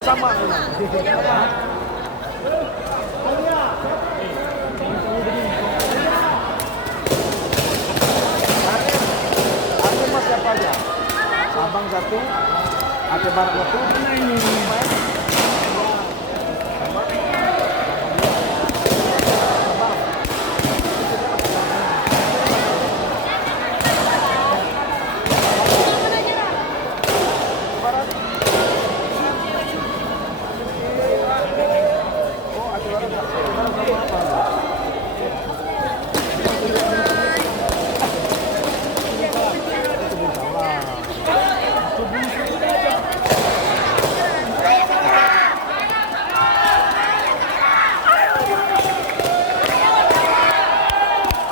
Sama. Arif mas siapa aja? Sabang satu, Aceh Barat satu. Mana ini?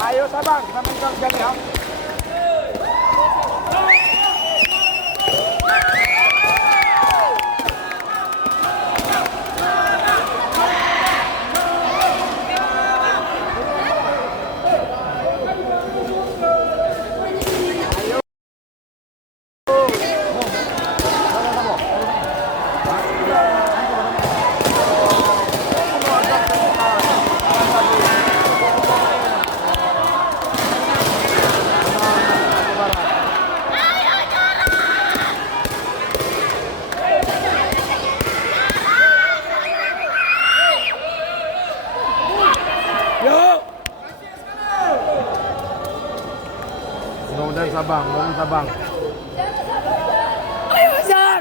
Ayo Sabang, kita mencang ya. Mudah-mudahan Sabang, mudah-mudahan Sabang. Ayo Azhar.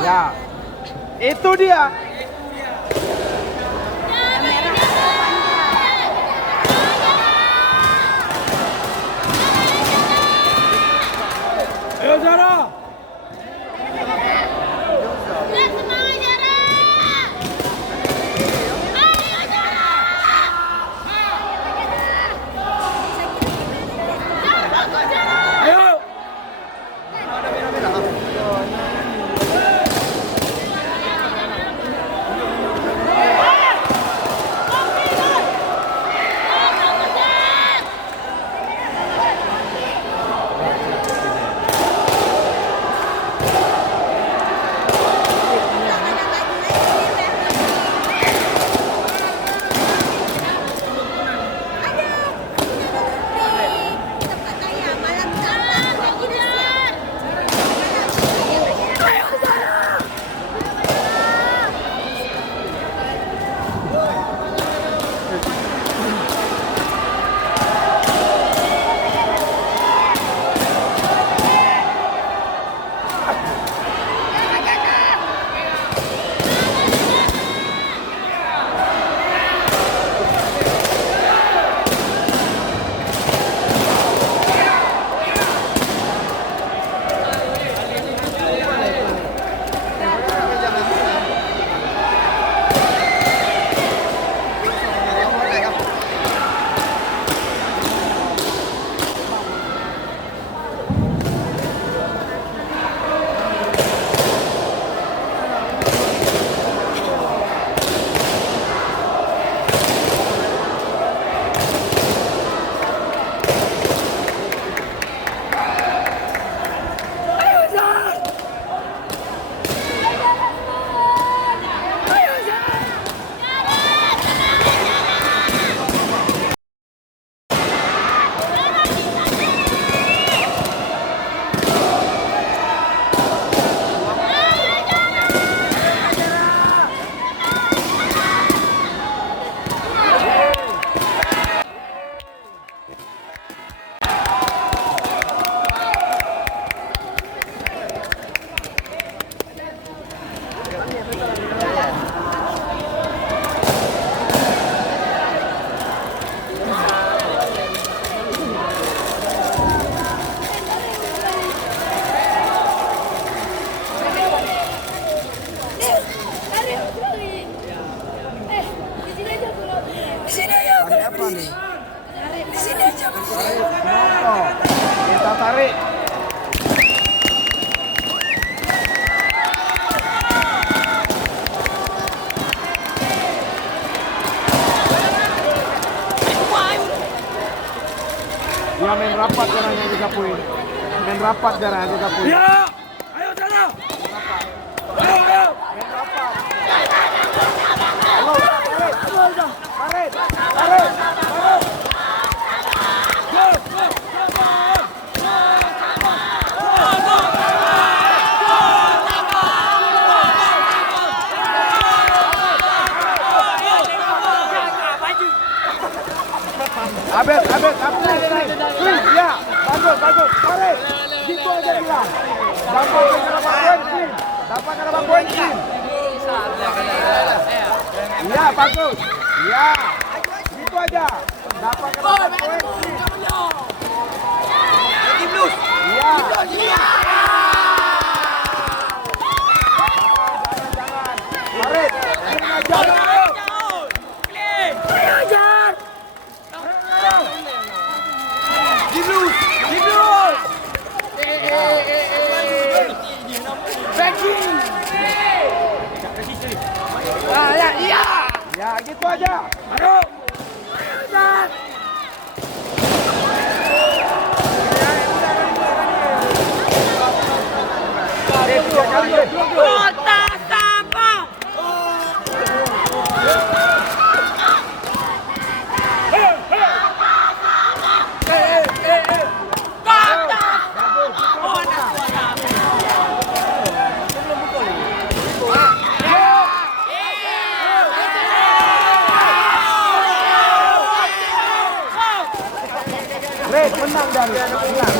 Ya, itu dia. Ayo Zara. Ayo. nih? Di sini aja berdiri. Nongol. Kita tarik. Ya main rapat caranya di Kapuin. Main rapat caranya di Kapuin. Ya. Ayo sana. Ayo, ayo. Main rapat. Halo, tarik. Tarik. Tarik. Tarik. Go, go, go, go. Abed, ya, bagus, tarik. Gitu aja bilang. Dapat kenapa poin, Kim? Iya, bagus. Iya, gitu aja. Dapat kenapa poin, Kim? Iya. Jangan. Tarik, ini aja. Ajar. Backing. Ya, gitu aja. Ayo. Ajar. Kota Sabah. Red, menang dari menang.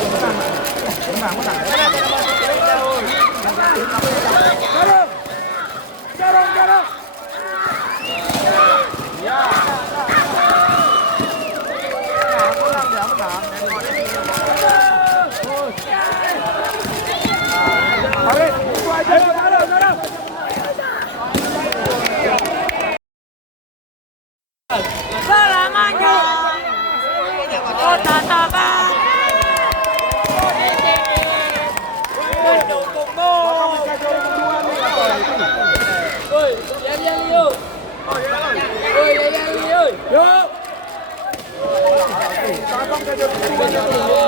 Garang. Ya. Menang dia, menang. Red, itu aja. Selamanya Kota Sabah mendukungmu. Oi, yang yuk. Oi, yang yuk. Yuk. Sabang ke juara kedua.